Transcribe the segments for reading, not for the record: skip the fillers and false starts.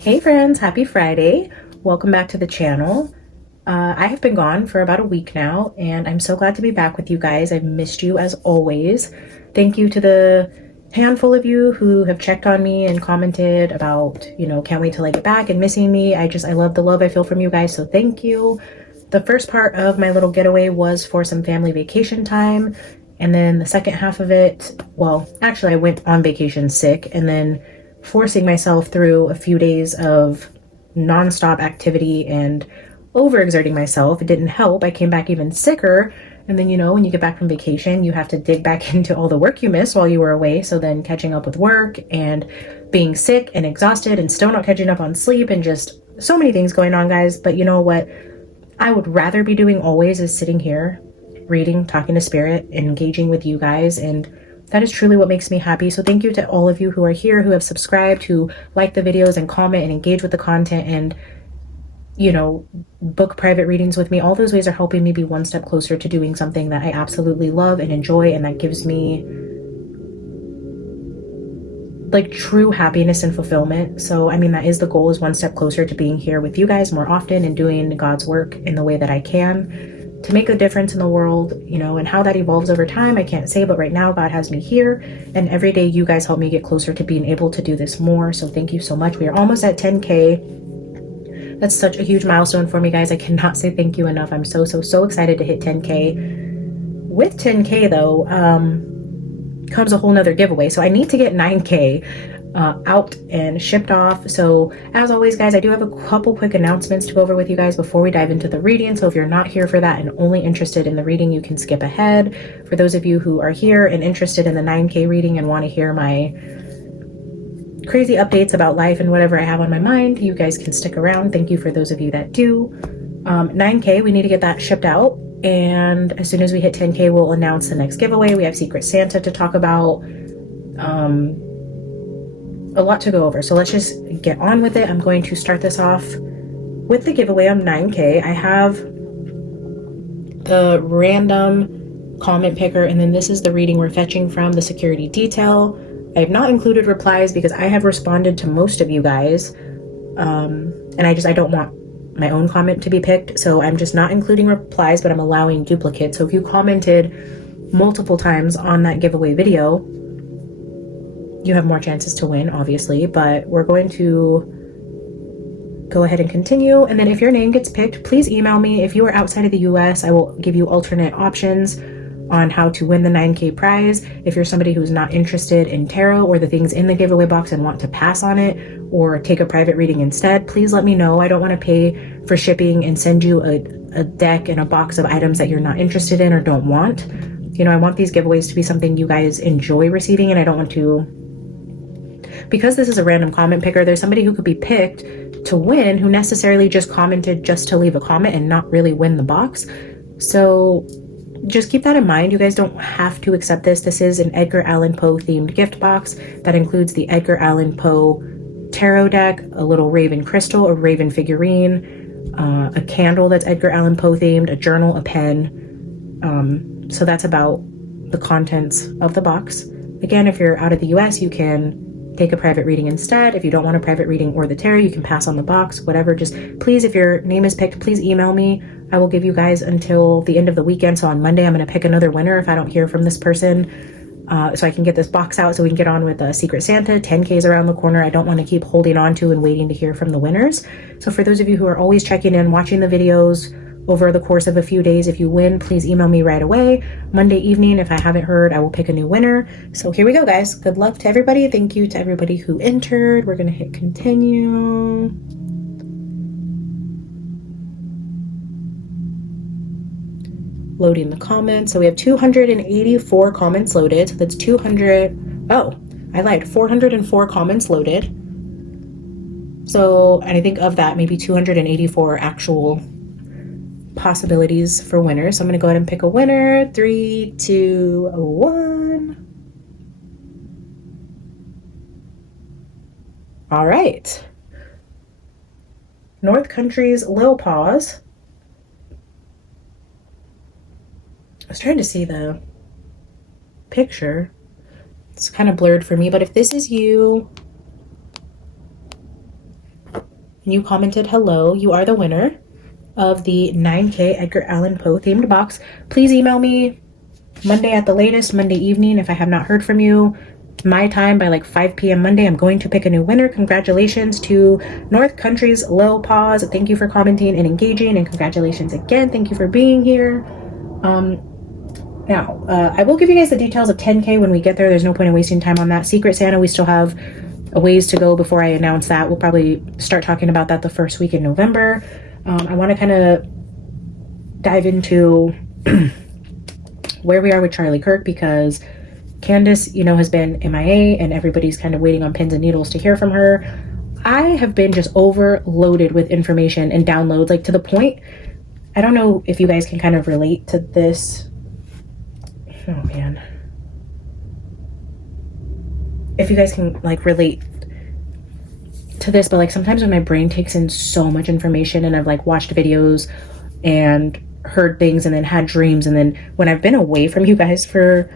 Hey friends, happy Friday. Welcome back to the channel. I have been gone for about a week now, and I'm so glad to be back with you guys. I've missed you as always. Thank you to the handful of you who have checked on me and commented about, can't wait till I get back and missing me. I love the love I feel from you guys, so thank you. The first part of my little getaway was for some family vacation time, and then the second half of it, well, actually I went on vacation sick, and then forcing myself through a few days of nonstop activity and overexerting myself. It didn't help. I came back even sicker. And then, when you get back from vacation, you have to dig back into all the work you missed while you were away. So then catching up with work and being sick and exhausted and still not catching up on sleep and just so many things going on, guys. But you know what I would rather be doing always is sitting here, reading, talking to spirit, and engaging with you guys. And that is truly what makes me happy. So thank you to all of you who are here, who have subscribed, who like the videos and comment and engage with the content and, book private readings with me. All those ways are helping me be one step closer to doing something that I absolutely love and enjoy, and that gives me like true happiness and fulfillment. So, that is the goal, is one step closer to being here with you guys more often and doing God's work in the way that I can to make a difference in the world, and how that evolves over time, I can't say, but right now God has me here, and every day you guys help me get closer to being able to do this more. So thank you so much. We are almost at 10K. That's such a huge milestone for me, guys. I cannot say thank you enough. I'm so excited to hit 10K. With 10K though, comes a whole nother giveaway. So I need to get 9K out and shipped off. So as always, guys, I do have a couple quick announcements to go over with you guys before we dive into the reading. So if you're not here for that and only interested in the reading, you can skip ahead. For those of you who are here and interested in the 9K reading and want to hear my crazy updates about life and whatever I have on my mind, you guys can stick around. Thank you for those of you that do. 9K, we need to get that shipped out. And as soon as we hit 10K, we'll announce the next giveaway. We have Secret Santa to talk about. A lot to go over, so let's just get on with it. I'm going to start this off with the giveaway on 9K. I have the random comment picker, and then this is the reading we're fetching from, the security detail. I have not included replies because I have responded to most of you guys, and I don't want my own comment to be picked, so I'm just not including replies, but I'm allowing duplicates. So if you commented multiple times on that giveaway video, you have more chances to win, obviously, but we're going to go ahead and continue. And then if your name gets picked, please email me. If you are outside of the US, I will give you alternate options on how to win the 9K prize. If you're somebody who's not interested in tarot or the things in the giveaway box and want to pass on it or take a private reading instead, please let me know. I don't want to pay for shipping and send you a deck and a box of items that you're not interested in or don't want. I want these giveaways to be something you guys enjoy receiving, and I don't want to, because this is a random comment picker, there's somebody who could be picked to win who necessarily just commented just to leave a comment and not really win the box. So just keep that in mind. You guys don't have to accept this. This is an Edgar Allan Poe themed gift box that includes the Edgar Allan Poe tarot deck, a little raven crystal, a raven figurine, a candle that's Edgar Allan Poe themed, a journal, a pen. So that's about the contents of the box. Again, if you're out of the US, you can take a private reading instead. If you don't want a private reading or the tarot, you can pass on the box, whatever. Just please, if your name is picked, please email me. I will give you guys until the end of the weekend. So on Monday, I'm going to pick another winner if I don't hear from this person, so I can get this box out so we can get on with Secret Santa. 10K is around the corner. I don't want to keep holding on to and waiting to hear from the winners. So for those of you who are always checking in, watching the videos over the course of a few days, if you win, please email me right away. Monday evening, if I haven't heard, I will pick a new winner. So here we go, guys. Good luck to everybody. Thank you to everybody who entered. We're going to hit continue. Loading the comments. So we have 284 comments loaded. So that's 200. Oh, I lied. 404 comments loaded. So, and I think of that, maybe 284 actual possibilities for winners. So I'm going to go ahead and pick a winner. 3, 2, 1. All right. North Country's Lil Paws. I was trying to see the picture. It's kind of blurred for me, but if this is you, and you commented hello, you are the winner of the 9K Edgar Allan Poe themed box. Please email me Monday at the latest, Monday evening, if I have not heard from you. My time by like 5 p.m. Monday, I'm going to pick a new winner. Congratulations to North Country's Lil Paws. Thank you for commenting and engaging, and congratulations again. Thank you for being here. Now, I will give you guys the details of 10K when we get there. There's no point in wasting time on that. Secret Santa, we still have a ways to go before I announce that. We'll probably start talking about that the first week in November. I want to kind of dive into where we are with Charlie Kirk, because Candace, you know, has been MIA and everybody's kind of waiting on pins and needles to hear from her. I have been just overloaded with information and downloads, like to the point, I don't know if you guys can kind of relate to this. Oh man. If you guys can like relate to this, but like sometimes when my brain takes in so much information and I've like watched videos and heard things and then had dreams, and then when I've been away from you guys for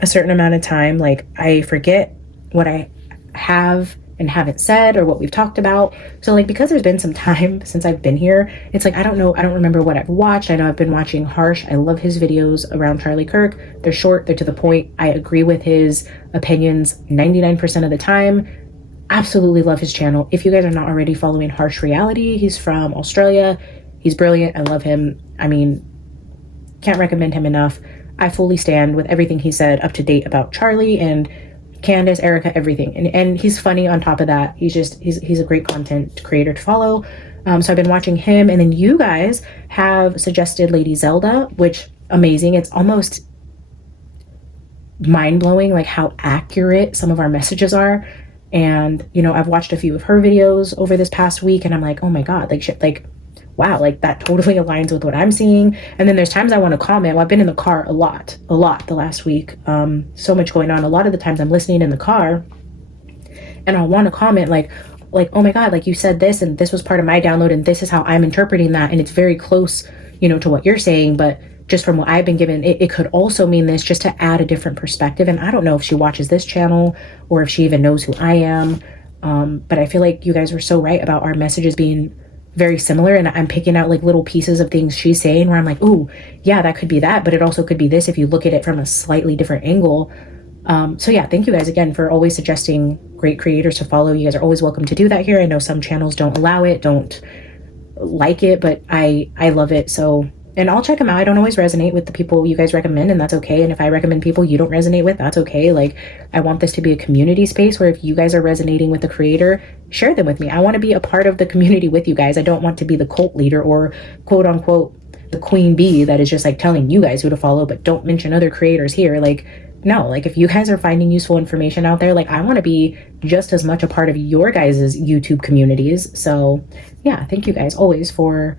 a certain amount of time, like I forget what I have and haven't said or what we've talked about. So like, because there's been some time since I've been here, it's like I don't remember what I've watched. I know I've been watching Harsh. I love his videos around Charlie Kirk. They're short, they're to the point. I agree with his opinions 99% of the time. Absolutely love his channel. If you guys are not already following Harsh Reality, he's from Australia. He's brilliant. I love him. I mean, can't recommend him enough. I fully stand with everything he said up to date about Charlie and Candace, Erica, everything. And he's funny on top of that. He's a great content creator to follow. So I've been watching him, and then you guys have suggested Lady Zelda, which amazing. It's almost mind-blowing like how accurate some of our messages are. And, you know, I've watched a few of her videos over this past week, and I'm like, oh my God, like shit, like wow, like that totally aligns with what I'm seeing. And then there's times I want to comment. Well, I've been in the car a lot the last week. So much going on. A lot of the times I'm listening in the car and I'll want to comment like, oh my God, like you said this and this was part of my download and this is how I'm interpreting that. And it's very close, you know, to what you're saying, but just from what I've been given, it could also mean this, just to add a different perspective. And I don't know if she watches this channel or if she even knows who I am. But I feel like you guys were so right about our messages being very similar, and I'm picking out like little pieces of things she's saying where I'm like, ooh, yeah, that could be that, but it also could be this if you look at it from a slightly different angle. So yeah, thank you guys again for always suggesting great creators to follow. You guys are always welcome to do that here. I know some channels don't allow it, don't like it, but I love it. So, and I'll check them out. I don't always resonate with the people you guys recommend, and that's okay. And if I recommend people you don't resonate with, that's okay. Like, I want this to be a community space where if you guys are resonating with the creator, share them with me. I want to be a part of the community with you guys. I don't want to be the cult leader or quote unquote the queen bee that is just like telling you guys who to follow, but don't mention other creators here. Like, no, like if you guys are finding useful information out there, like I want to be just as much a part of your guys' YouTube communities. So yeah, thank you guys always for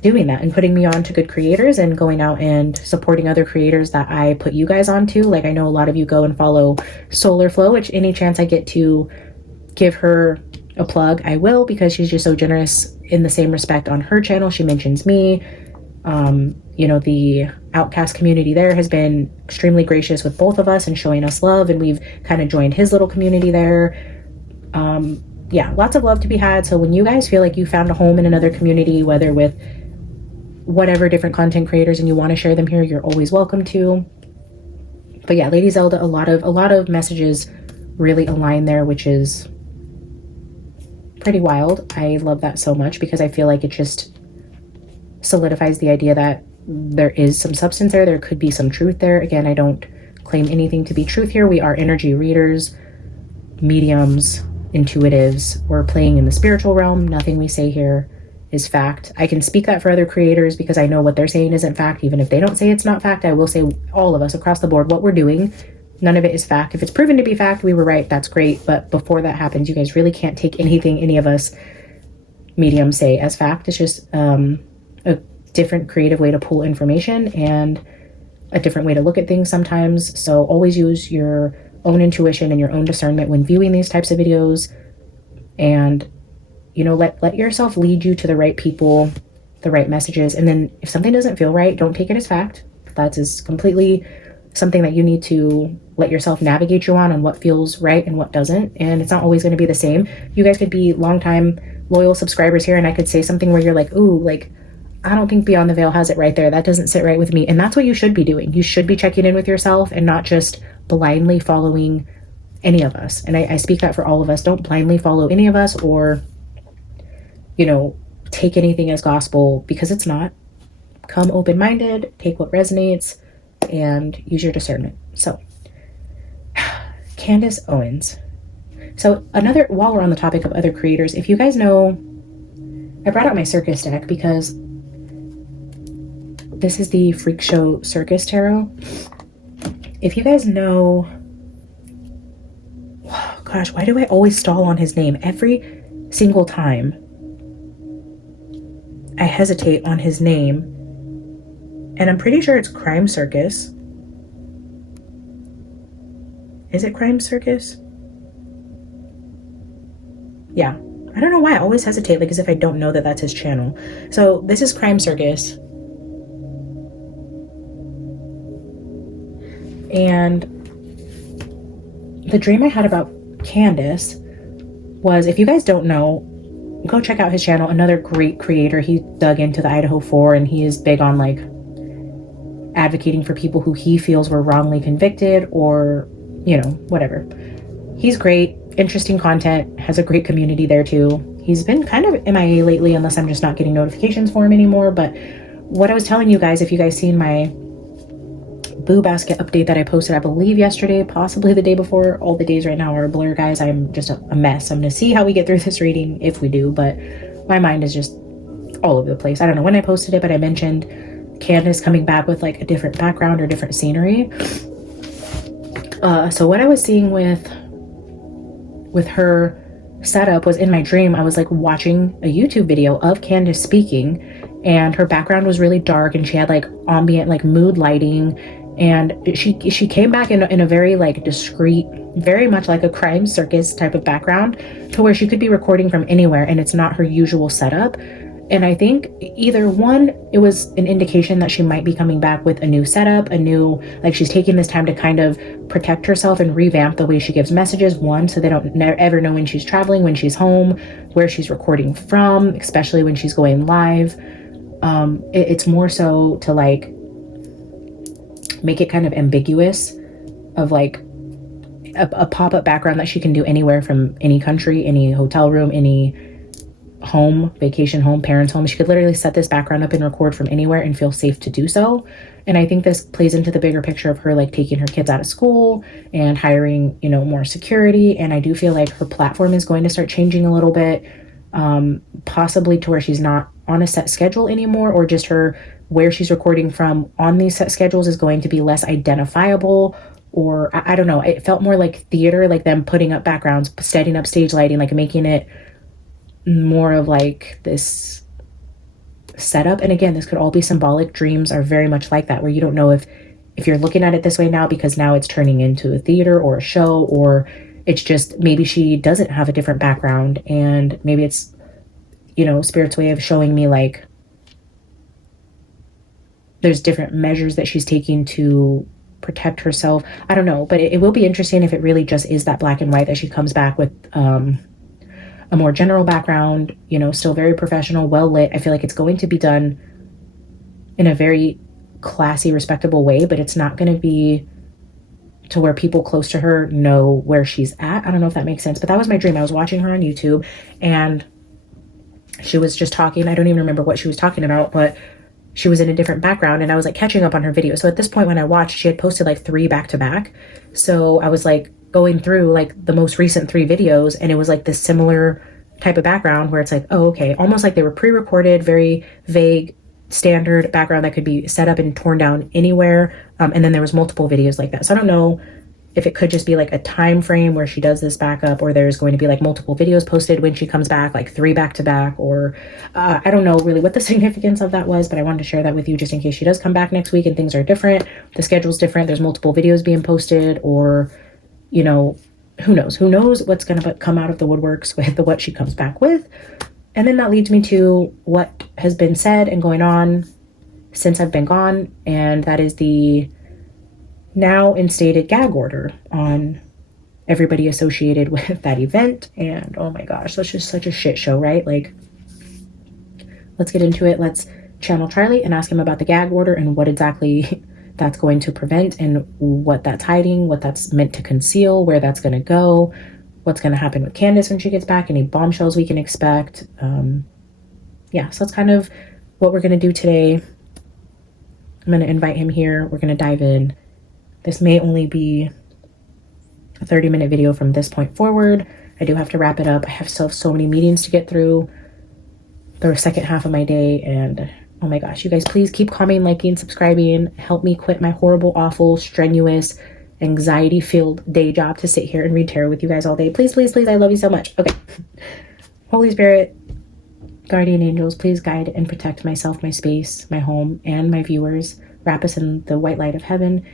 doing that and putting me on to good creators and going out and supporting other creators that I put you guys on to. Like I know a lot of you go and follow Solar Flow, which any chance I get to give her a plug, I will, because she's just so generous in the same respect on her channel. She mentions me. You know, the Outcast community there has been extremely gracious with both of us and showing us love, and we've kind of joined his little community there. Yeah, lots of love to be had. So when you guys feel like you found a home in another community, whether with whatever different content creators, and you want to share them here, you're always welcome to. But yeah, Lady Zelda, a lot of messages really align there, which is pretty wild. I love that so much because I feel like it just solidifies the idea that there is some substance there. There could be some truth there. Again, I don't claim anything to be truth here. We are energy readers, mediums, intuitives. We're playing in the spiritual realm. Nothing we say here is fact. I can speak that for other creators because I know what they're saying isn't fact. Even if they don't say it's not fact, I will say all of us across the board, what we're doing, none of it is fact. If it's proven to be fact, we were right, that's great. But before that happens, you guys really can't take anything any of us mediums say as fact. It's just a different creative way to pull information and a different way to look at things sometimes. So always use your own intuition and your own discernment when viewing these types of videos, and you know, let yourself lead you to the right people, the right messages. And then if something doesn't feel right, don't take it as fact. That is completely something that you need to let yourself navigate you on what feels right and what doesn't. And it's not always going to be the same. You guys could be longtime loyal subscribers here and I could say something where you're like, ooh, like, I don't think Beyond the Veil has it right there. That doesn't sit right with me. And that's what you should be doing. You should be checking in with yourself and not just blindly following any of us. And I speak that for all of us. Don't blindly follow any of us or, you know, take anything as gospel because it's not. Come open-minded, take what resonates, and use your discernment. So, Candace Owens. So while we're on the topic of other creators, if you guys know, I brought out my circus deck because this is the Freak Show Circus Tarot. If you guys know, oh gosh, why do I always stall on his name? Every single time I hesitate on his name, and I'm pretty sure it's Crime Circus. Is it Crime Circus? Yeah. I don't know why I always hesitate, like as if I don't know that that's his channel. So this is Crime Circus. And the dream I had about Candace was, if you guys don't know, go check out his channel. Another great creator. He dug into the Idaho 4 and he is big on like advocating for people who he feels were wrongly convicted or, you know, whatever. He's great, interesting content, has a great community there too. He's been kind of MIA lately unless I'm just not getting notifications for him anymore. But what I was telling you guys, if you guys seen my Boo Basket update that I posted, I believe yesterday, possibly the day before. All the days right now are a blur, guys. I'm just a mess. I'm gonna see how we get through this reading, if we do, but my mind is just all over the place. I don't know when I posted it, but I mentioned Candace coming back with like a different background or different scenery. So what I was seeing with her setup was, in my dream, I was like watching a YouTube video of Candace speaking, and her background was really dark and she had like ambient like mood lighting, and she came back in a very like discreet, very much like a Crime Circus type of background, to where she could be recording from anywhere and it's not her usual setup. And I think either one, it was an indication that she might be coming back with a new setup, like she's taking this time to kind of protect herself and revamp the way she gives messages. One, so they don't ever know when she's traveling, when she's home, where she's recording from, especially when she's going live. It's more so to like make it kind of ambiguous, of like a pop-up background that she can do anywhere from any country, any hotel room, any home, vacation home, parents' home. She could literally set this background up and record from anywhere and feel safe to do so. And I think this plays into the bigger picture of her like taking her kids out of school and hiring, you know, more security. And I do feel like her platform is going to start changing a little bit, possibly to where she's not on a set schedule anymore, or just where she's recording from on these set schedules is going to be less identifiable. Or I don't know, it felt more like theater, like them putting up backgrounds, setting up stage lighting, like making it more of like this setup. And again, this could all be symbolic. Dreams are very much like that, where you don't know if you're looking at it this way now because now it's turning into a theater or a show, or it's just maybe she doesn't have a different background, and maybe it's, you know, Spirit's way of showing me like there's different measures that she's taking to protect herself. I don't know, but it will be interesting if it really just is that black and white, that she comes back with a more general background, you know, still very professional, well lit. I feel like it's going to be done in a very classy, respectable way, but it's not going to be to where people close to her know where she's at. I don't know if that makes sense, but that was my dream. I was watching her on YouTube and she was just talking. I don't even remember what she was talking about, but she was in a different background and I was like catching up on her video. So at this point when I watched, she had posted like 3 back to back. So I was like going through like the most recent 3 videos, and it was like this similar type of background where it's like, oh, okay, almost like they were pre-recorded, very vague, standard background that could be set up and torn down anywhere. And then there was multiple videos like that. So I don't know if it could just be like a time frame where she does this backup, or there's going to be like multiple videos posted when she comes back, like 3 back to back, or I don't know really what the significance of that was, but I wanted to share that with you just in case she does come back next week and things are different, the schedule's different, there's multiple videos being posted, or, you know, who knows what's going to come out of the woodworks with what she comes back with. And then that leads me to what has been said and going on since I've been gone, and that is the now instated gag order on everybody associated with that event. And oh my gosh, that's just such a shit show, right? Like, let's get into it. Let's channel Charlie and ask him about the gag order and what exactly that's going to prevent and what that's hiding, what that's meant to conceal, where that's going to go, what's going to happen with Candace when she gets back, any bombshells we can expect. Yeah, so that's kind of what we're going to do today. I'm going to invite him here. We're going to dive in. This may only be a 30-minute video from this point forward. I do have to wrap it up. I have so many meetings to get through the second half of my day, and oh my gosh, you guys, please keep commenting, liking, subscribing. Help me quit my horrible, awful, strenuous, anxiety-filled day job to sit here and read tarot with you guys all day. Please, please, please, I love you so much. Okay. Holy Spirit, guardian angels, please guide and protect myself, my space, my home, and my viewers. Wrap us in the white light of heaven.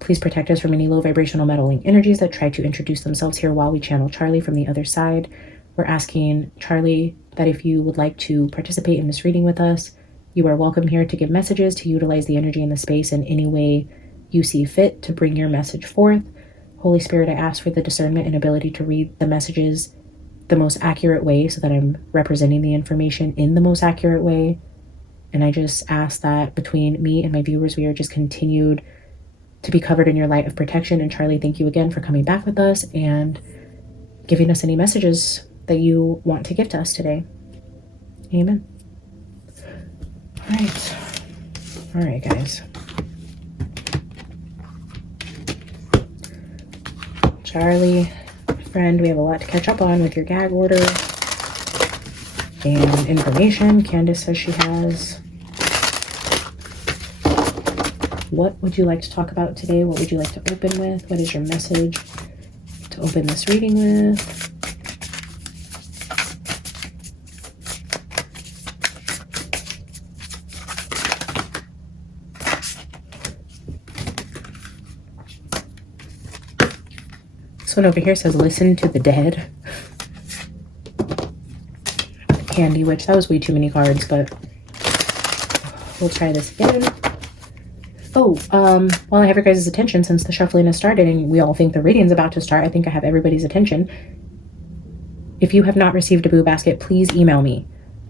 Please protect us from any low vibrational meddling energies that try to introduce themselves here while we channel Charlie from the other side. We're asking Charlie that if you would like to participate in this reading with us, you are welcome here to give messages, to utilize the energy in the space in any way you see fit to bring your message forth. Holy Spirit, I ask for the discernment and ability to read the messages the most accurate way so that I'm representing the information in the most accurate way. And I just ask that between me and my viewers, we are just continued to be covered in your light of protection. And Charlie, thank you again for coming back with us and giving us any messages that you want to give to us today. Amen. All right, guys. Charlie, friend, we have a lot to catch up on with your gag order and information Candace says she has. What would you like to talk about today? What would you like to open with? What is your message to open this reading with? This one over here says, listen to the dead. Candy Witch. That was way too many cards, but we'll try this again. Oh, while I have your guys' attention, since the shuffling has started and we all think the reading's about to start, I think I have everybody's attention. If you have not received a boo basket, please email me.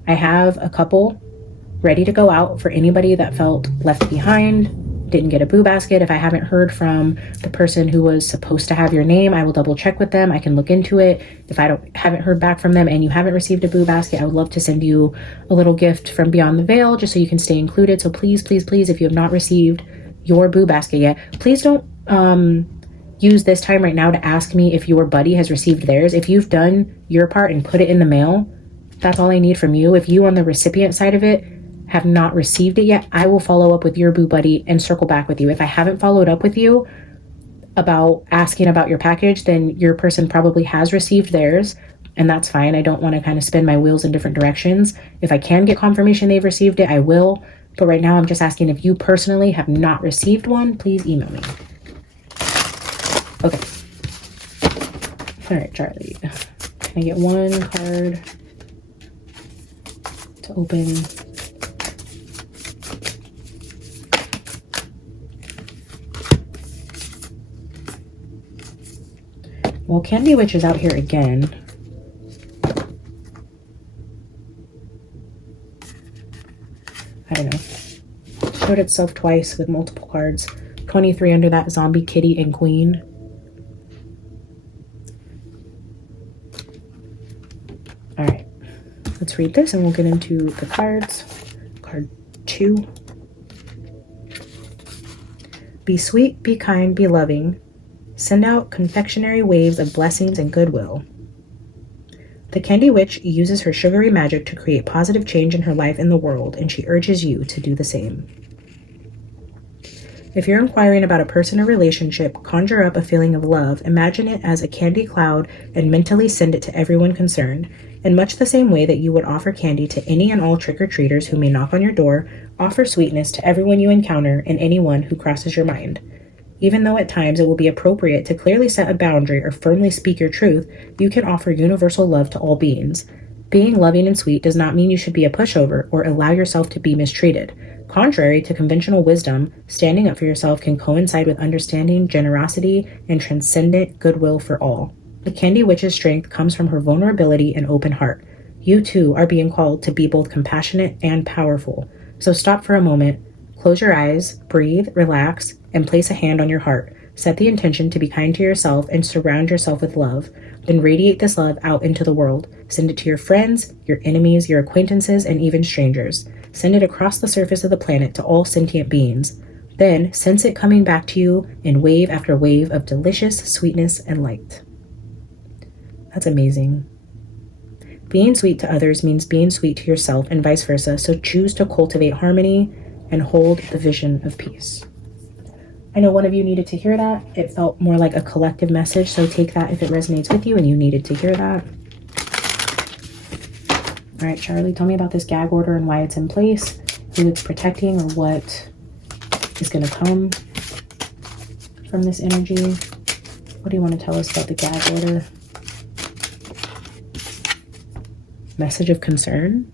I have a couple ready to go out for anybody that felt left behind, didn't get a boo basket. If I haven't heard from the person who was supposed to have your name, I will double check with them. I can look into it. If I haven't heard back from them and you haven't received a boo basket, I would love to send you a little gift from Beyond the Veil just so you can stay included. So please, please, please, if you have not received your boo basket yet, please don't use this time right now to ask me if your buddy has received theirs. If you've done your part and put it in the mail, that's all I need from you. If you on the recipient side of it have not received it yet, I will follow up with your boo buddy and circle back with you. If I haven't followed up with you about asking about your package, then your person probably has received theirs, and that's fine. I don't want to kind of spin my wheels in different directions. If I can get confirmation they've received it, I will. But right now I'm just asking if you personally have not received one, please email me. Okay. All right, Charlie. Can I get one card to open? Well, Candy Witch is out here again. I don't know. Showed itself twice with multiple cards. 23 under that, zombie, kitty, and queen. All right. Let's read this and we'll get into the cards. Card 2. Be sweet, be kind, be loving. Send out confectionery waves of blessings and goodwill. The Candy Witch uses her sugary magic to create positive change in her life and the world, and she urges you to do the same. If you're inquiring about a person or relationship, conjure up a feeling of love, imagine it as a candy cloud, and mentally send it to everyone concerned. In much the same way that you would offer candy to any and all trick-or-treaters who may knock on your door, offer sweetness to everyone you encounter and anyone who crosses your mind. Even though at times it will be appropriate to clearly set a boundary or firmly speak your truth, you can offer universal love to all beings. Being loving and sweet does not mean you should be a pushover or allow yourself to be mistreated. Contrary to conventional wisdom, standing up for yourself can coincide with understanding, generosity, and transcendent goodwill for all. The Candy Witch's strength comes from her vulnerability and open heart. You too are being called to be both compassionate and powerful. So stop for a moment, close your eyes, breathe, relax, and place a hand on your heart. Set the intention to be kind to yourself and surround yourself with love. Then radiate this love out into the world. Send it to your friends, your enemies, your acquaintances, and even strangers. Send it across the surface of the planet to all sentient beings. Then sense it coming back to you in wave after wave of delicious sweetness and light. That's amazing. Being sweet to others means being sweet to yourself and vice versa, so choose to cultivate harmony and hold the vision of peace. I know one of you needed to hear that. It felt more like a collective message, so take that if it resonates with you and you needed to hear that. All right, Charlie, tell me about this gag order and why it's in place, who it's protecting, or what is going to come from this energy. What do you want to tell us about the gag order? Message of concern.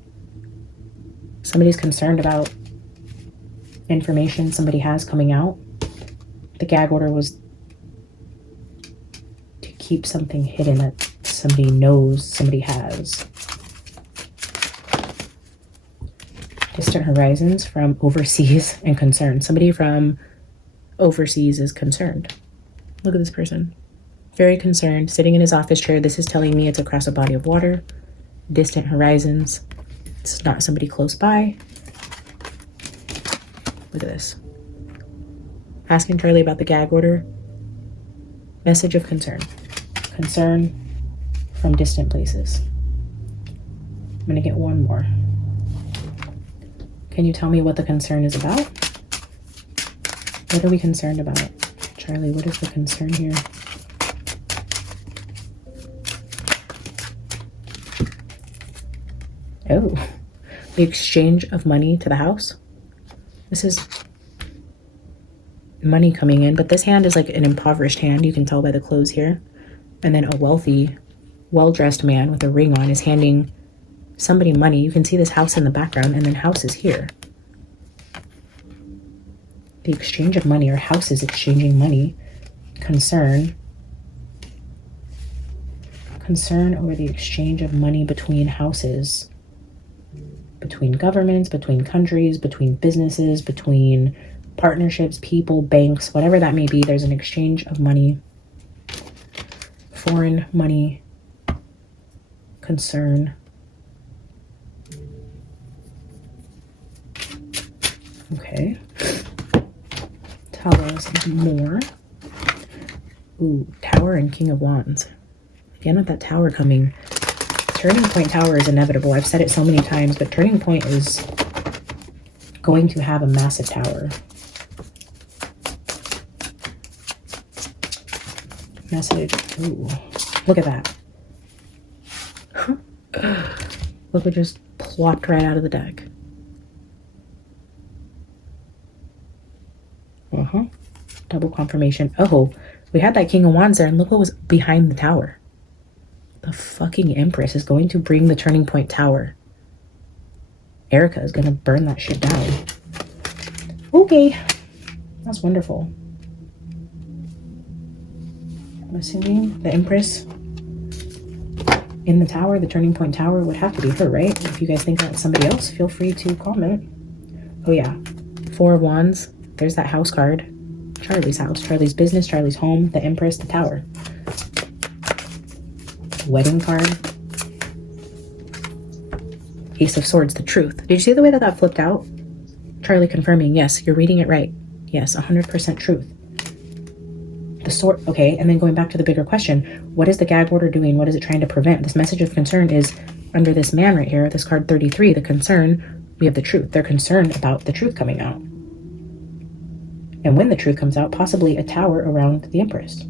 Somebody's concerned about information somebody has coming out. The gag order was to keep something hidden that somebody knows somebody has. Distant horizons from overseas and concerned. Somebody from overseas is concerned. Look at this person. Very concerned, sitting in his office chair. This is telling me it's across a body of water. Distant horizons. It's not somebody close by. Look at this. Asking Charlie about the gag order. Message of concern. Concern from distant places. I'm going to get one more. Can you tell me what the concern is about? What are we concerned about? Charlie, what is the concern here? Oh, the exchange of money to the house. This is money coming in, but this hand is like an impoverished hand. You can tell by the clothes here. And then a wealthy, well-dressed man with a ring on is handing somebody money. You can see this house in the background, and then house is here. The exchange of money, or house is exchanging money. Concern over the exchange of money between houses, between governments, between countries, between businesses, between partnerships, people, banks, whatever that may be. There's an exchange of money, foreign money, concern. Okay. Tell us more. Ooh, Tower and King of Wands. Again with that Tower coming. Turning Point Tower is inevitable. I've said it so many times, but Turning Point is going to have a massive tower. Message. Ooh, look at that. Look, it just plopped right out of the deck. Double confirmation. Oh, we had that King of Wands there, and look what was behind the tower. The fucking Empress is going to bring the Turning Point Tower. Erica is going to burn that shit down. Okay. That's wonderful. I'm assuming the Empress in the tower, the Turning Point Tower, would have to be her, right? If you guys think that's somebody else, feel free to comment. Oh yeah. Four of Wands. There's that house card. Charlie's house, Charlie's business, Charlie's home, the Empress, the Tower. Wedding card. Ace of Swords, the truth. Did you see the way that flipped out? Charlie confirming, yes, you're reading it right. Yes, 100% truth. The sword, okay, and then going back to the bigger question, what is the gag order doing? What is it trying to prevent? This message of concern is under this man right here, this card 33, the concern, we have the truth. They're concerned about the truth coming out. And when the truth comes out, possibly a tower around the Empress.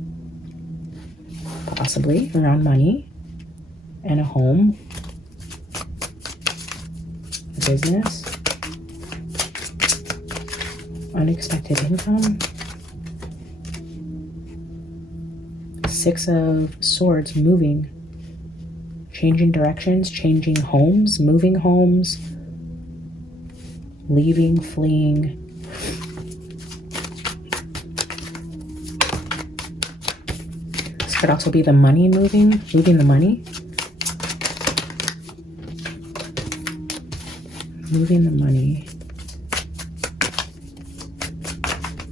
Possibly around money and a home, a business, unexpected income. Six of Swords, moving, changing directions, changing homes, moving homes, leaving, fleeing. This could also be the money moving the money. Moving the money.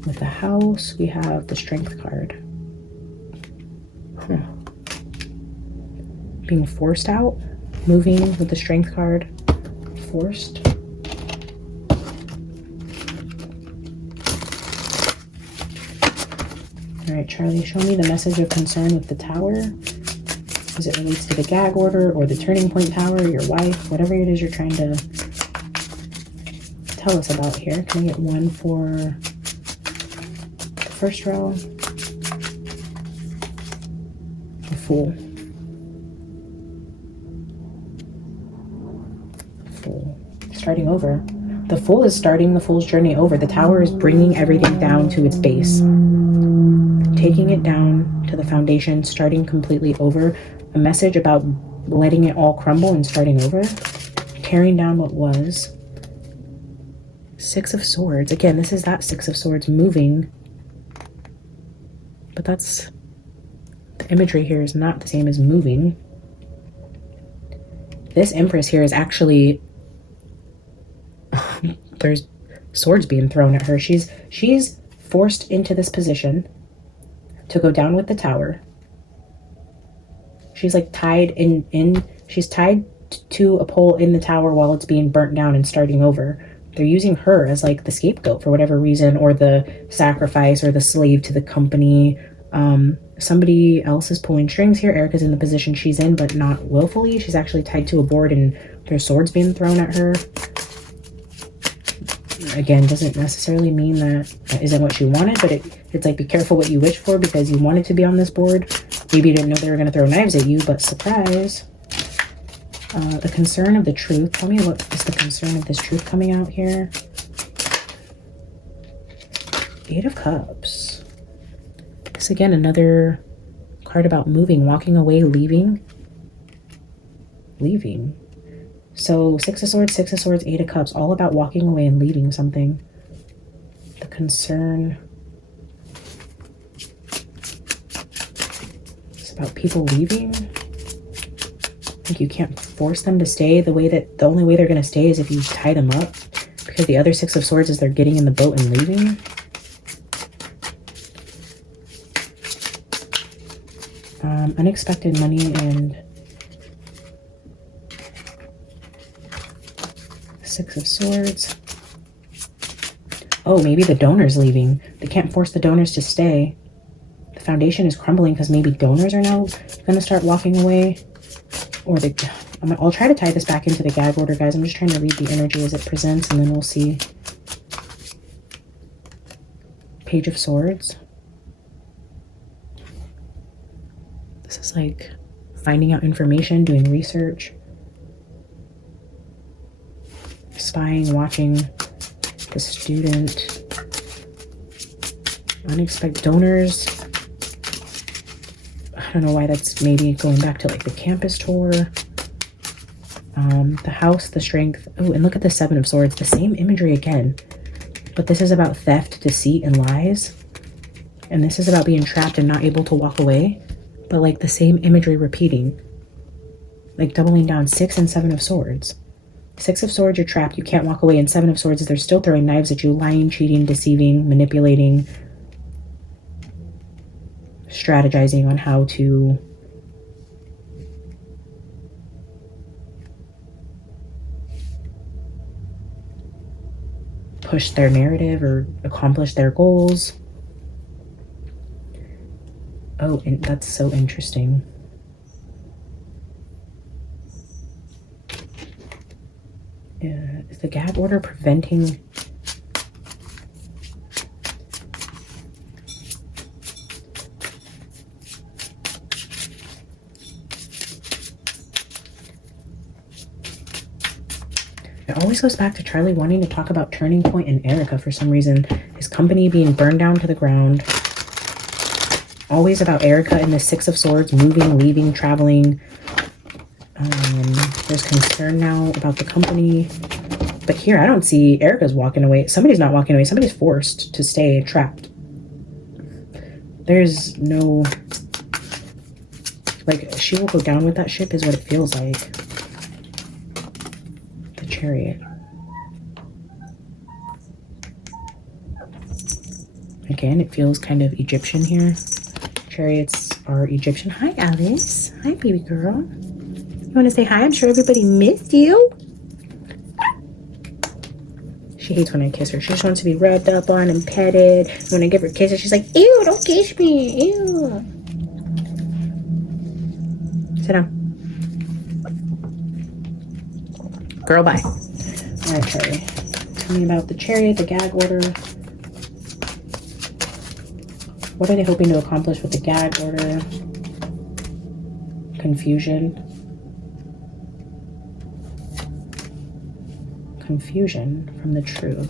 With the house, we have the strength card. Being forced out. Moving with the strength card. Forced. All right, Charlie, show me the message of concern with the tower. As it relates to the gag order or the turning point tower, your wife, whatever it is you're trying to tell us about here. Can I get one for the first row? The Fool. Fool. Starting over. The Fool is starting the Fool's journey over. The tower is bringing everything down to its base. Taking it down to the foundation, starting completely over. A message about letting it all crumble and starting over. Tearing down what was. Six of Swords. Again, this is that Six of Swords moving. But that's... the imagery here is not the same as moving. This Empress here is actually... there's swords being thrown at her. She's forced into this position to go down with the tower. She's like tied she's tied to a pole in the tower while it's being burnt down and starting over. They're using her as like the scapegoat for whatever reason, or the sacrifice, or the slave to the company. Somebody else is pulling strings here. Erica's in the position she's in, but not willfully. She's actually tied to a board and there's swords being thrown at her. Again, doesn't necessarily mean that isn't what she wanted, but it's like, be careful what you wish for, because you wanted to be on this board. Maybe you didn't know they were going to throw knives at you, but surprise. The concern of the truth. Tell me, what is the concern of this truth coming out here? Eight of Cups. This again, another card about moving, walking away, leaving. Leaving. So Six of Swords, Eight of Cups, all about walking away and leaving something. The concern. It's about people leaving. I think you can't force them to stay. The only way they're going to stay is if you tie them up. Because the other Six of Swords is they're getting in the boat and leaving. Unexpected money and Six of Swords. Oh, maybe the donor's leaving. They can't force the donors to stay. The foundation is crumbling because maybe donors are now going to start walking away. Or I'll try to tie this back into the gag order, guys. I'm just trying to read the energy as it presents, and then we'll see. Page of Swords. This is like finding out information, doing research, spying, watching the student. Unexpected donors. I don't know why that's maybe going back to like the campus tour. The house, the strength. Oh, and look at the Seven of Swords. The same imagery again. But this is about theft, deceit, and lies. And this is about being trapped and not able to walk away. But like the same imagery repeating. Like doubling down. Six and Seven of Swords. Six of Swords, you're trapped. You can't walk away. And Seven of Swords, they're still throwing knives at you. Lying, cheating, deceiving, manipulating. Strategizing on how to push their narrative or accomplish their goals. Oh, and that's so interesting. Is the gag order preventing... It always goes back to Charlie wanting to talk about Turning Point and Erica for some reason. His company being burned down to the ground. Always about Erica and the Six of Swords, moving, leaving, traveling. There's concern now about the company. But here, I don't see Erica's walking away. Somebody's not walking away. Somebody's forced to stay trapped. There's no... Like, she will go down with that ship is what it feels like. The Chariot. Again, it feels kind of Egyptian here. Chariots are Egyptian. Hi, Alice. Hi, baby girl. You want to say hi? I'm sure everybody missed you. She hates when I kiss her. She just wants to be rubbed up on and petted. When I give her kisses, she's like, ew, don't kiss me. Ew. Sit down. Girl, bye. All right, Cherry. Tell me about the Chariot, the gag order. What are they hoping to accomplish with the gag order? Confusion. Confusion from the truth.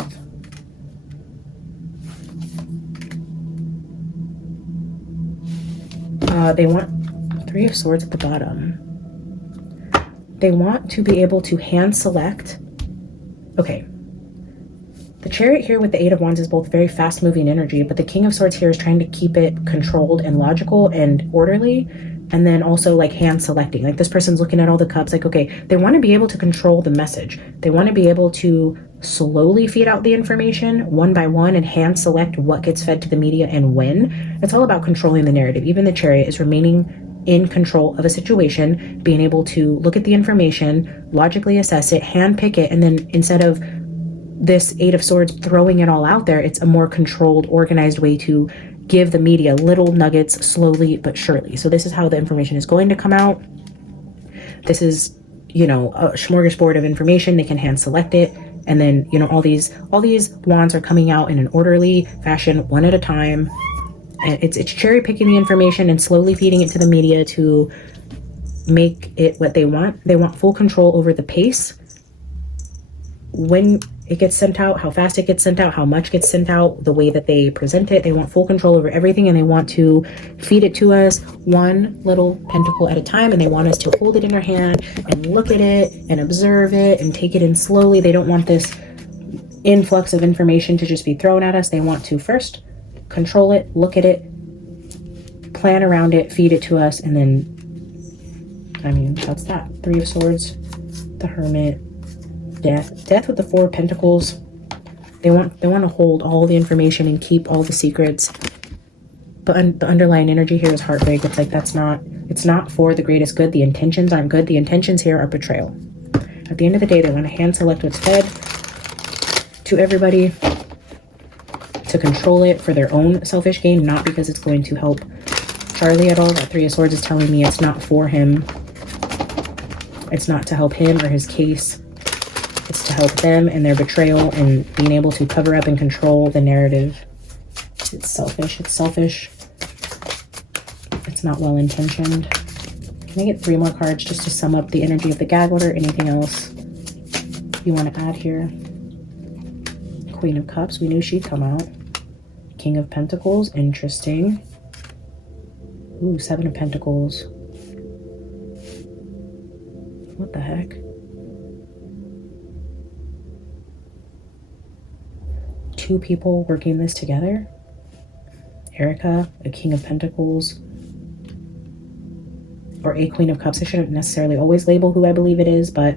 They want Three of Swords at the bottom. They want to be able to hand select. Okay. The Chariot here with the Eight of Wands is both very fast moving energy, but the King of Swords here is trying to keep it controlled and logical and orderly. And then also like hand selecting, like this person's looking at all the cups, like, okay, they want to be able to control the message. They want to be able to slowly feed out the information one by one and hand select what gets fed to the media and when. It's all about controlling the narrative. Even the Chariot is remaining in control of a situation, being able to look at the information, logically assess it, hand pick it, and then instead of this Eight of Swords throwing it all out there, it's a more controlled, organized way to give the media little nuggets slowly but surely. So this is how the information is going to come out. This is, you know, a smorgasbord of information. They can hand select it. And then, you know, all these wands are coming out in an orderly fashion, one at a time. And it's cherry picking the information and slowly feeding it to the media to make it what they want. They want full control over the pace, when it gets sent out, how fast it gets sent out, how much gets sent out, the way that they present it. They want full control over everything, and they want to feed it to us one little pentacle at a time, and they want us to hold it in our hand and look at it and observe it and take it in slowly. They don't want this influx of information to just be thrown at us. They want to first control it, look at it, plan around it, feed it to us, and then, I mean, that's that. Three of Swords, the Hermit, Death with the Four of Pentacles. They want to hold all the information and keep all the secrets. But the underlying energy here is heartbreak. It's like it's not for the greatest good. The intentions aren't good. The intentions here are betrayal. At the end of the day, they want to hand select what's fed to everybody to control it for their own selfish gain, not because it's going to help Charlie at all. That Three of Swords is telling me it's not for him. It's not to help him or his case. It's to help them and their betrayal and being able to cover up and control the narrative. It's selfish. It's selfish. It's not well-intentioned. Can I get 3 more cards just to sum up the energy of the gag order? Anything else you want to add here? Queen of Cups. We knew she'd come out. King of Pentacles. Interesting. Ooh, 7 of Pentacles. What the heck? Two people working this together. Erica, a King of Pentacles, or a Queen of Cups. I shouldn't necessarily always label who I believe it is, but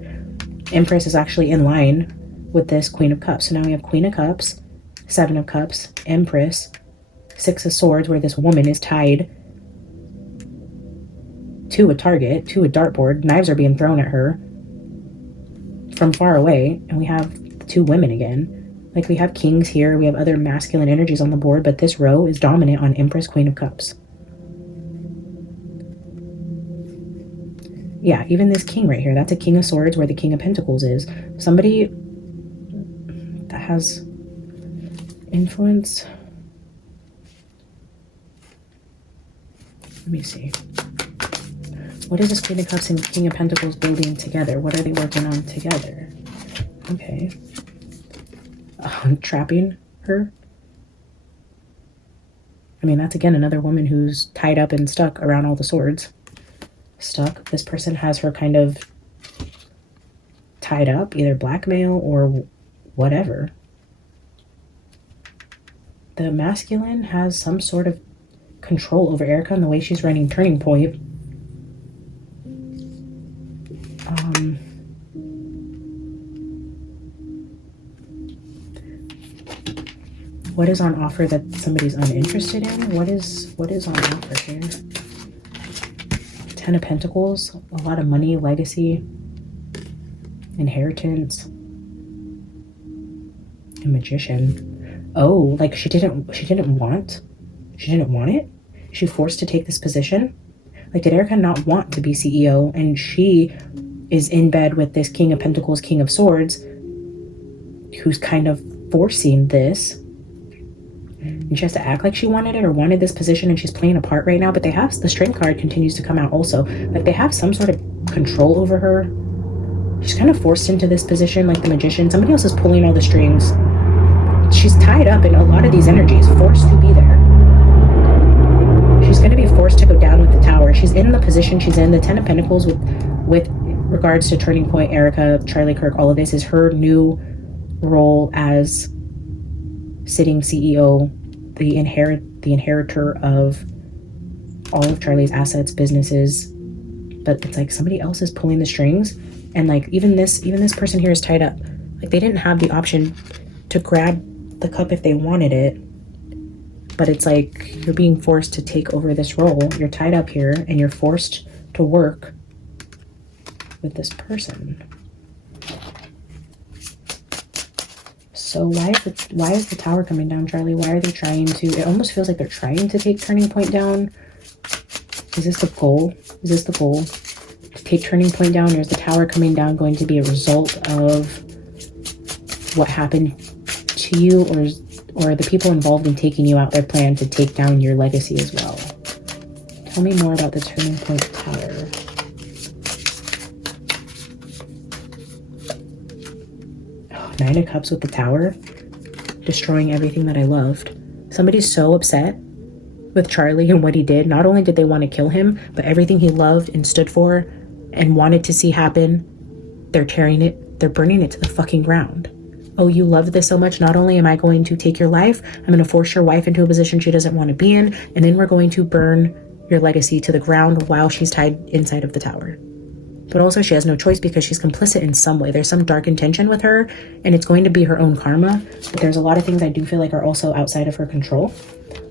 Empress is actually in line with this Queen of Cups. So now we have Queen of Cups, 7 of Cups, Empress, 6 of Swords, where this woman is tied to a target, to a dartboard. Knives are being thrown at her from far away, and we have 2 women again. Like, we have kings here, we have other masculine energies on the board, but this row is dominant on Empress, Queen of Cups. Yeah, even this king right here, that's a King of Swords where the King of Pentacles is. Somebody that has influence. Let me see. What is this Queen of Cups and King of Pentacles building together? What are they working on together? Okay. Trapping her. I mean, that's again another woman who's tied up and stuck around all the swords. Stuck. This person has her kind of tied up, either blackmail or whatever. The masculine has some sort of control over Erica and the way she's running Turning Point. What is on offer that somebody's uninterested in? What is on offer here? 10 of Pentacles, a lot of money, legacy, inheritance, a Magician. Oh, like she didn't want it? She forced to take this position? Like, did Erica not want to be CEO, and she is in bed with this King of Pentacles, King of Swords, who's kind of forcing this, and she has to act like she wanted it or wanted this position, and she's playing a part right now. But they have, the Strength card continues to come out also, like they have some sort of control over her. She's kind of forced into this position, like the Magician. Somebody else is pulling all the strings. She's tied up in a lot of these energies, forced to be there. She's going to be forced to go down with the Tower. She's in the position she's in. The 10 of Pentacles with regards to Turning Point, Erica, Charlie Kirk, all of this is her new role as sitting CEO, the inheritor of all of Charlie's assets, businesses. But it's like somebody else is pulling the strings, and like even this person here is tied up. Like they didn't have the option to grab the cup if they wanted it, but it's like you're being forced to take over this role. You're tied up here and you're forced to work with this person. So why is the Tower coming down, Charlie? Why are they trying to, it almost feels like they're trying to take Turning Point down. Is this the goal? Is this the goal? To take Turning Point down? Or is the Tower coming down going to be a result of what happened to you, or are the people involved in taking you out their plan to take down your legacy as well? Tell me more about the Turning Point Tower. Oh, 9 of Cups with the Tower, destroying everything that I loved. Somebody's so upset with Charlie and what he did. Not only did they want to kill him, but everything he loved and stood for and wanted to see happen, they're tearing it, they're burning it to the fucking ground. Oh, you love this so much. Not only am I going to take your life, I'm going to force your wife into a position she doesn't want to be in, and then we're going to burn your legacy to the ground while she's tied inside of the Tower. But also she has no choice because she's complicit in some way. There's some dark intention with her, and it's going to be her own karma. But there's a lot of things I do feel like are also outside of her control.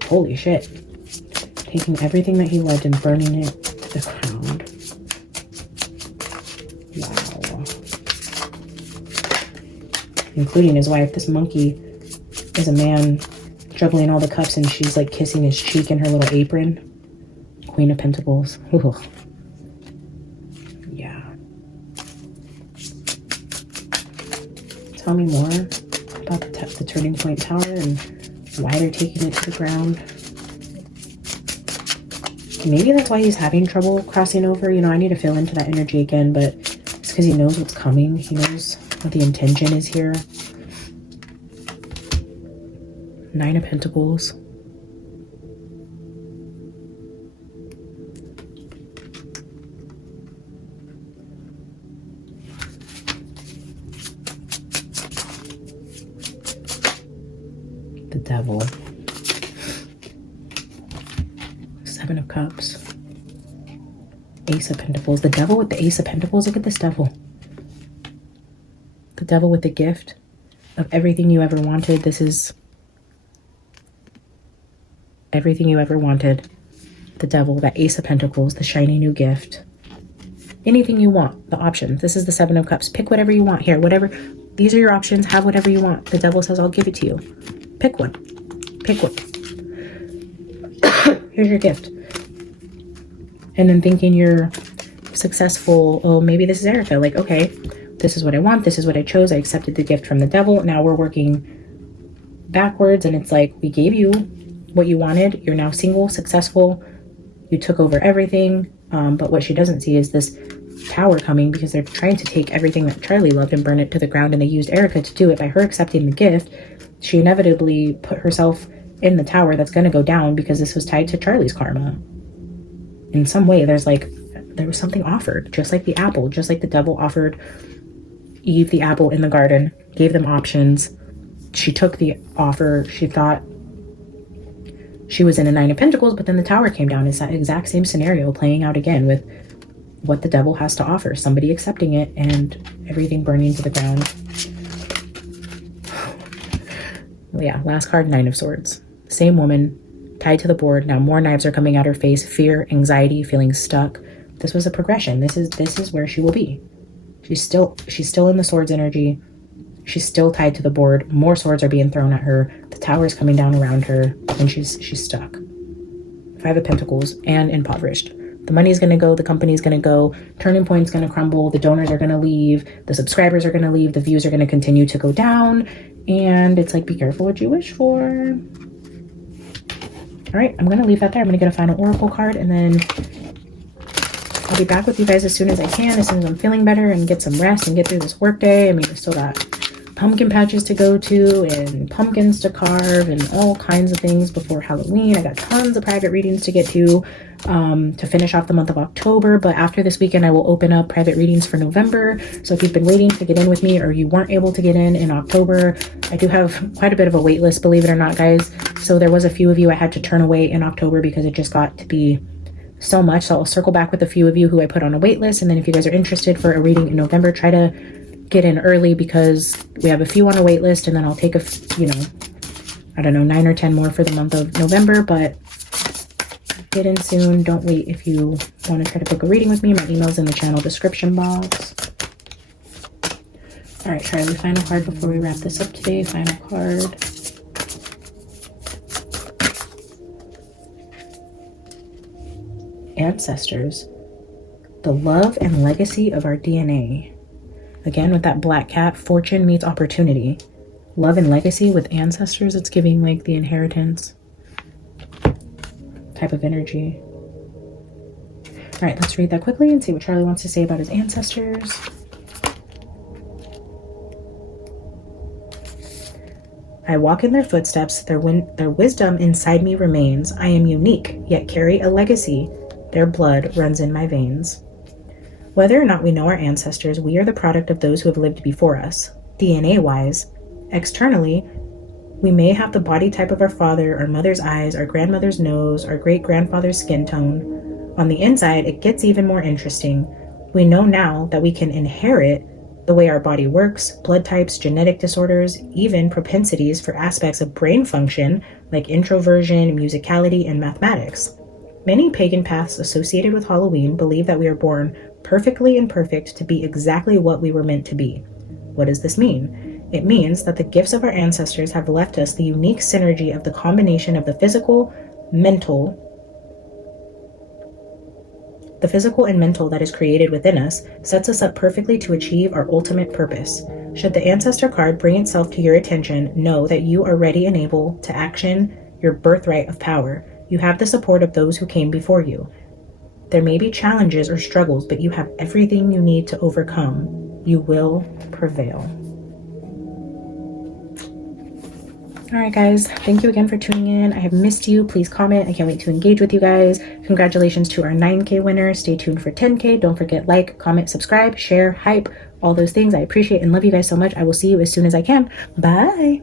Holy shit. Taking everything that he loved and burning it to the ground. Wow. Including his wife. This monkey is a man juggling all the cups, and she's like kissing his cheek in her little apron. Queen of Pentacles. Ooh. Yeah. Tell me more about the Turning Point Tower and why they're taking it to the ground. Maybe that's why he's having trouble crossing over. You know, I need to fill into that energy again, but it's because he knows what's coming. He knows what the intention is here. 9 of Pentacles. The Devil. 7 of Cups. Ace of Pentacles. The Devil with the Ace of Pentacles. Look at this Devil. The Devil with the gift of everything you ever wanted. This is everything you ever wanted. The Devil, that Ace of Pentacles, the shiny new gift. Anything you want, the options. This is the 7 of Cups. Pick whatever you want here. Whatever. These are your options. Have whatever you want. The Devil says, I'll give it to you. Pick one. Pick one. Here's your gift. And then thinking you're successful. Oh, maybe this is Erica. Like, okay, this is what I want. This is what I chose. I accepted the gift from the Devil. Now we're working backwards. And it's like, we gave you what you wanted. You're now single, successful. You took over everything. But what she doesn't see is this Tower coming, because they're trying to take everything that Charlie loved and burn it to the ground. And they used Erica to do it. By her accepting the gift, she inevitably put herself in the Tower that's going to go down, because this was tied to Charlie's karma. In some way, there was something offered, just like the apple, just like the Devil offered Eve the apple in the garden, gave them options. She took the offer. She thought she was in a 9 of Pentacles, but then the Tower came down. It's that exact same scenario playing out again with what the devil has to offer. Somebody accepting it and everything burning to the ground. Well, yeah, last card, 9 of Swords. Same woman, tied to the board. Now more knives are coming at her face. Fear, anxiety, feeling stuck. This was a progression. This is where she will be. She's still in the Swords energy. She's still tied to the board. More swords are being thrown at her. The Tower is coming down around her, and she's stuck. 5 of Pentacles and impoverished. The money's going to go. The company's going to go. Turning Point's going to crumble. The donors are going to leave. The subscribers are going to leave. The views are going to continue to go down. And it's like, be careful what you wish for. All right, I'm going to leave that there. I'm going to get a final oracle card, and then I'll be back with you guys as soon as I can, as soon as I'm feeling better and get some rest and get through this work day. I mean, I still got pumpkin patches to go to and pumpkins to carve and all kinds of things before Halloween. I got tons of private readings to get to finish off the month of October. But after this weekend, I will open up private readings for November. So if you've been waiting to get in with me or you weren't able to get in October, I do have quite a bit of a wait list, believe it or not, guys. So there was a few of you I had to turn away in October because it just got to be so much. So I'll circle back with a few of you who I put on a wait list. And then if you guys are interested for a reading in November, try to get in early because we have a few on a wait list, and then I'll take I don't know, 9 or 10 more for the month of November. But get in soon. Don't wait if you want to try to book a reading with me. My email's in the channel description box. All right, Charlie, final card before we wrap this up today. Final card. Ancestors. The love and legacy of our DNA. Again, with that black cat, fortune meets opportunity. Love and legacy with ancestors, it's giving like the inheritance type of energy. All right, let's read that quickly and see what Charlie wants to say about his ancestors. I walk in their footsteps, their wisdom inside me remains. I am unique, yet carry a legacy. Their blood runs in my veins. Whether or not we know our ancestors, we are the product of those who have lived before us. DNA-wise, externally, we may have the body type of our father, our mother's eyes, our grandmother's nose, our great-grandfather's skin tone. On the inside, it gets even more interesting. We know now that we can inherit the way our body works, blood types, genetic disorders, even propensities for aspects of brain function like introversion, musicality, and mathematics. Many pagan paths associated with Halloween believe that we are born perfectly imperfect to be exactly what we were meant to be. What does this mean? It means that the gifts of our ancestors have left us the unique synergy of the combination of the physical and mental that is created within us sets us up perfectly to achieve our ultimate purpose. Should the ancestor card bring itself to your attention, know that you are ready and able to action your birthright of power. You have the support of those who came before you. There may be challenges or struggles, but you have everything you need to overcome. You will prevail. All right, guys, thank you again for tuning in. I have missed you. Please comment. I can't wait to engage with you guys. Congratulations to our 9K winner. Stay tuned for 10K. Don't forget, like, comment, subscribe, share, hype, all those things. I appreciate and love you guys so much. I will see you as soon as I can. Bye.